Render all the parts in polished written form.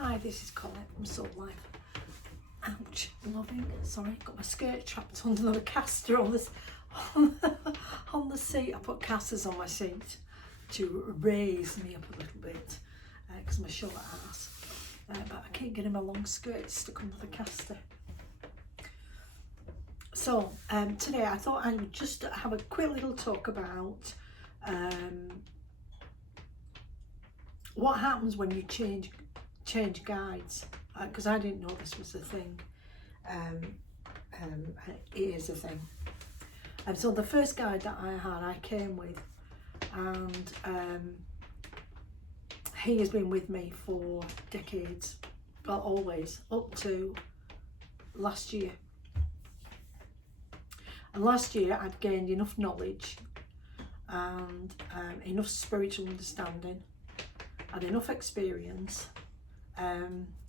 Hi, this is Colette from Soul Life. Ouch, loving. Sorry, got my skirt trapped under the caster on this on the seat. I put casters on my seat to raise me up a little bit because I'm a short ass. But I keep getting my long skirt stuck under the caster. So today I thought I would just have a quick little talk about what happens when you change guides, because I didn't know this was a thing. It is a thing. And so the first guide that I came with, and he has been with me for decades, well, always, up to last year. And last year I'd gained enough knowledge and enough spiritual understanding and enough experience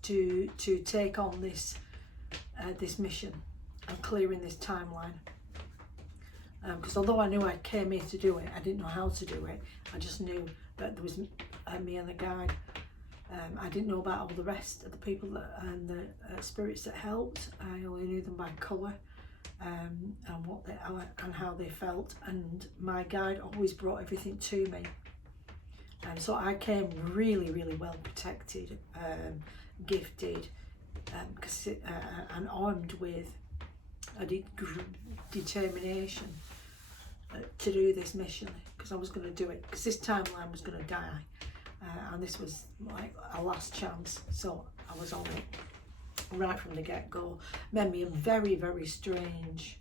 to take on this mission and clearing this timeline. Because although I knew I came here to do it, I didn't know how to do it. I just knew that there was me and the guide. I didn't know about all the rest of the people and the spirits that helped. I only knew them by colour and what they and how they felt. And my guide always brought everything to me. So I came really, really well protected, gifted, and armed with a determination to do this mission, because I was going to do it, because this timeline was going to die, and this was like a last chance. So I was on it right from the get-go. Made me a very, very strange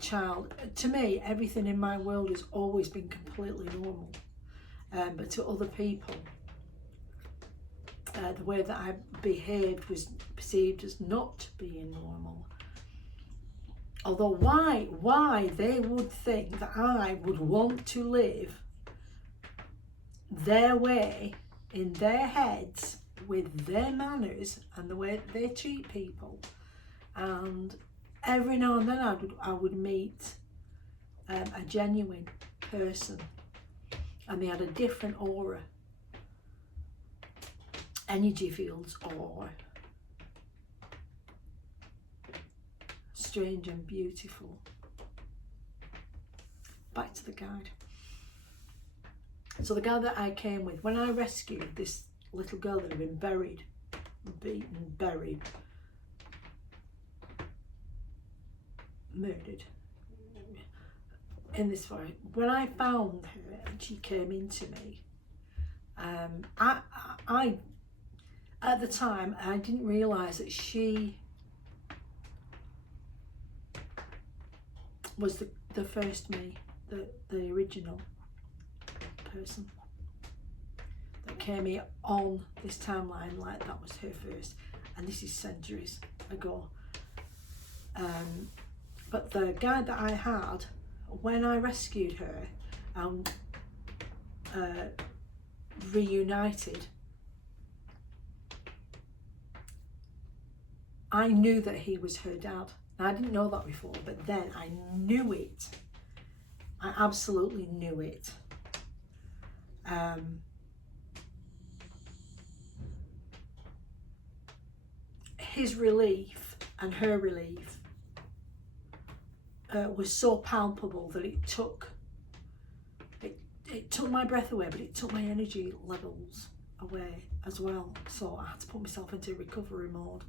child. To me, everything in my world has always been completely normal. But to other people, the way that I behaved was perceived as not being normal. Although why they would think that I would want to live their way in their heads with their manners and the way they treat people. And every now and then I would meet a genuine person, and they had a different aura, energy fields, or strange and beautiful. Back to the guide. So the guy that I came with, when I rescued this little girl that had been buried, murdered in this forest, when I found her and she came into me, I at the time I didn't realise that she was the first me, the original person that came here on this timeline. Like, that was her first, and this is centuries ago. But the guide that I had, when I rescued her and reunited, I knew that he was her dad. Now, I didn't know that before, but then I knew it. I absolutely knew it. His relief and her relief was so palpable that it took my breath away, but it took my energy levels away as well. So I had to put myself into recovery mode.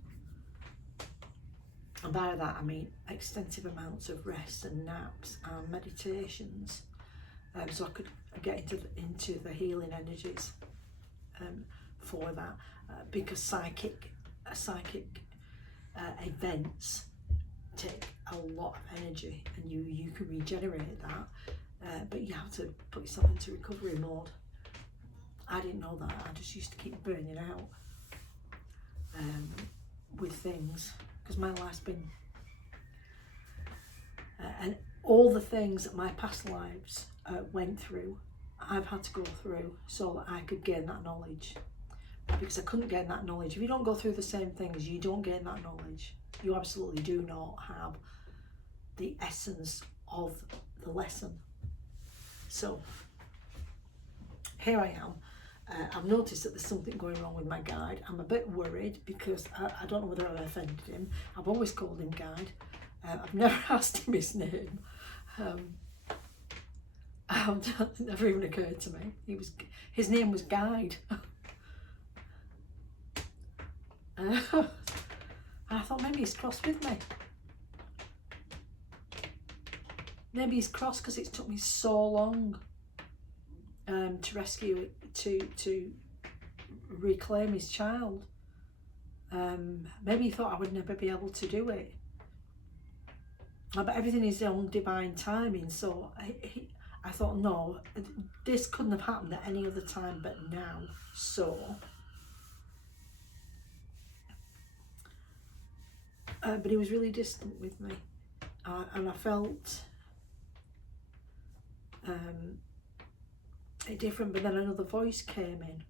And by that I mean extensive amounts of rest and naps and meditations, so I could get into the healing energies for that, because psychic events take a lot of energy, and you can regenerate that, but you have to put yourself into recovery mode. I didn't know that. I just used to keep burning out with things, because my life's been and all the things that my past lives went through, I've had to go through so that I could gain that knowledge, because I couldn't gain that knowledge. If you don't go through the same things, you don't gain that knowledge. You absolutely do not have the essence of the lesson. So here I am, I've noticed that there's something going wrong with my guide. I'm a bit worried because I don't know whether I've offended him. I've always called him guide. I've never asked him his name. It never even occurred to me. His name was Guide. I thought maybe he's cross with me. Maybe he's cross because it took me so long to rescue it, to reclaim his child. Maybe he thought I would never be able to do it. But everything is on divine timing, so I thought, no, this couldn't have happened at any other time but now. So, but he was really distant with me, and I felt different. But then another voice came in,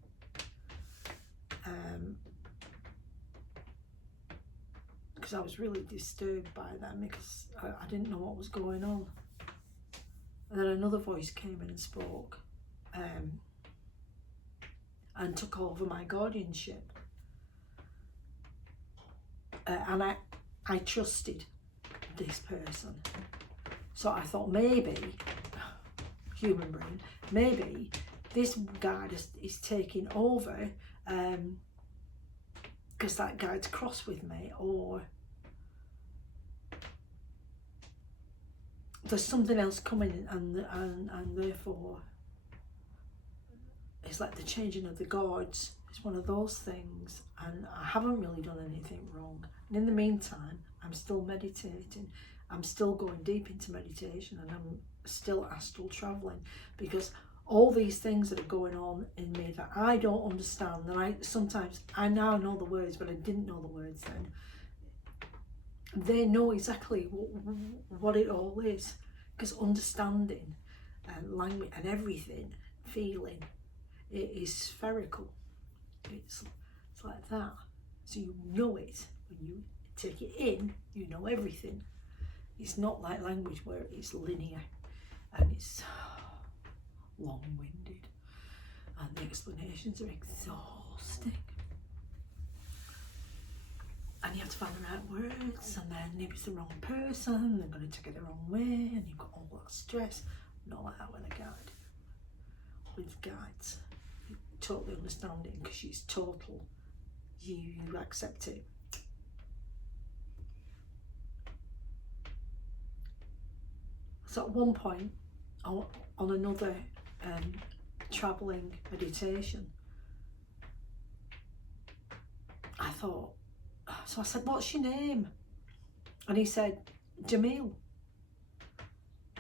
because I was really disturbed by them, because I didn't know what was going on. And then another voice came in and spoke, and took over my guardianship. And I trusted this person. So I thought maybe, human brain, maybe this guide is taking over because that guide's cross with me, or there's something else coming, and therefore it's like the changing of the guards. It's one of those things, and I haven't really done anything wrong. And in the meantime, I'm still meditating. I'm still going deep into meditation, and I'm still astral traveling, because all these things that are going on in me that I don't understand, that sometimes I now know the words, but I didn't know the words then. They know exactly what it all is, because understanding and language and everything, feeling, it is spherical. It's like that. So you know it when you take it in. You know everything. It's not like language where it's linear and it's long-winded and the explanations are exhausting. And you have to find the right words, and then if it's the wrong person, they're going to take it the wrong way, and you've got all that stress. Not like that with a guide. With guides, you totally understand it because she's total. You accept it. So at one point, on another travelling meditation, I thought, so I said, what's your name? And he said, Jamil.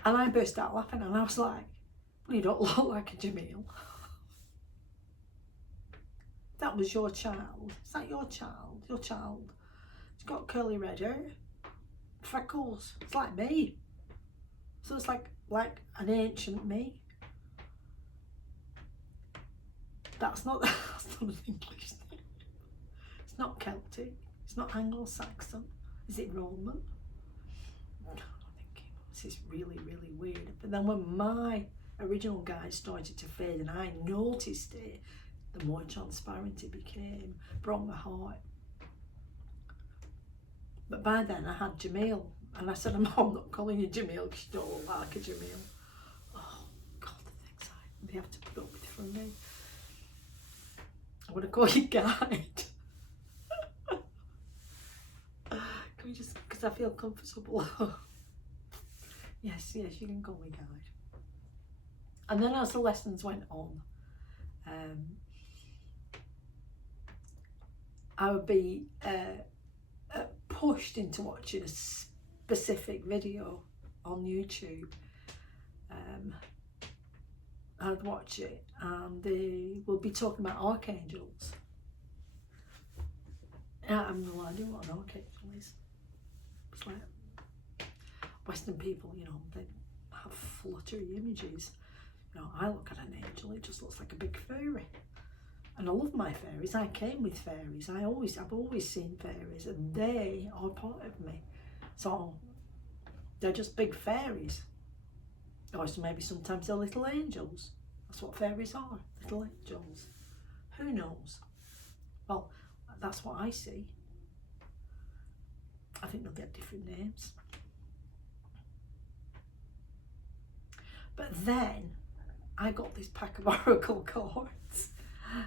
And I burst out laughing, and I was like, well, you don't look like a Jamil. That was your child. Is that your child? Your child. It's got curly red hair, freckles. It's like me. So it's like an ancient me. That's not an English name. It's not Celtic. It's not Anglo-Saxon. Is it Roman? I'm thinking, this is really, really weird. But then when my original guide started to fade and I noticed it, the more transparent it became, broke my heart. But by then I had Jamil, and I said, I'm not calling you Jamil because you don't look like a Jamil. Oh God, the things they have to put up with from me. I want to call you Guide. Can we just, because I feel comfortable. Yes, you can call me Guide. And then as the lessons went on, I would be pushed into watching a specific video on YouTube. I'd watch it and they will be talking about archangels. I have no idea what an archangel is. It's like Western people, you know, they have fluttery images. You know, I look at an angel, it just looks like a big fairy. And I love my fairies. I came with fairies. I've always seen fairies, and they are part of me. So they're just big fairies. Or so maybe sometimes they're little angels. That's what fairies are, little angels. Who knows? Well, that's what I see. I think they'll get different names. But then I got this pack of oracle cards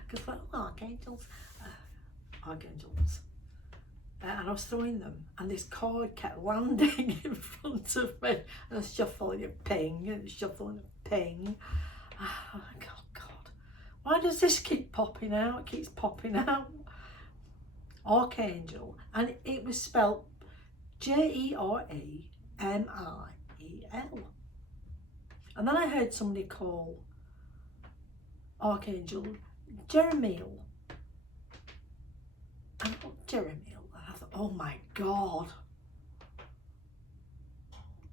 because archangels, archangels. And I was throwing them, and this card kept landing in front of me, and shuffling a ping, and shuffling a ping. Oh God, why does this keep popping out? It keeps popping out. Archangel, and it was spelled Jeremiel. And then I heard somebody call Archangel Jeremiel. And I thought, Jeremiel. And I thought, oh my God.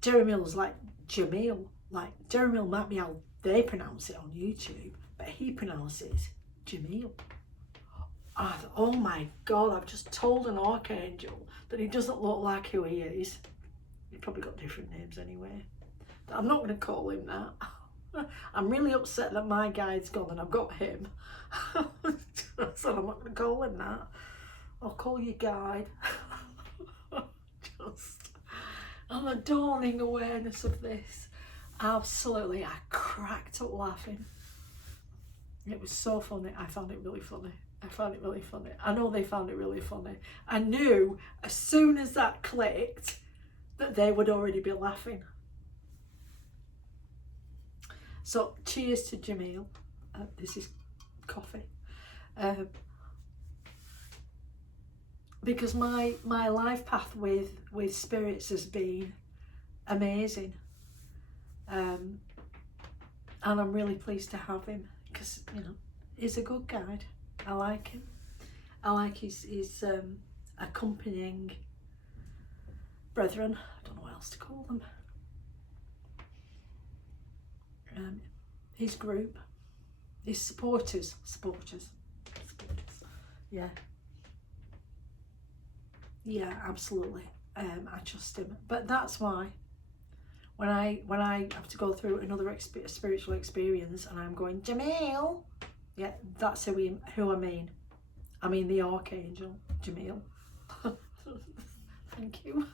Jeremiel's like Jamil. Like Jeremiel might be how they pronounce it on YouTube, but he pronounces Jamil. I thought, oh my God, I've just told an archangel that he doesn't look like who he is. He's probably got different names anyway. I'm not going to call him that. I'm really upset that my guide's gone and I've got him. So I'm not going to call him that. I'll call you guide. Just on a dawning awareness of this. Absolutely, I cracked up laughing. It was so funny. I found it really funny. I know they found it really funny. I knew as soon as that clicked that they would already be laughing. So cheers to Jamil. This is coffee. Because my life path with spirits has been amazing. And I'm really pleased to have him because, you know, he's a good guide. I like him. I like his accompanying brethren. I don't know what else to call them. His group, his supporters. Yeah, absolutely. I trust him. But that's why when I have to go through another spiritual experience and I'm going, Jamil, yeah, that's who I mean. I mean the archangel, Jamil. Thank you.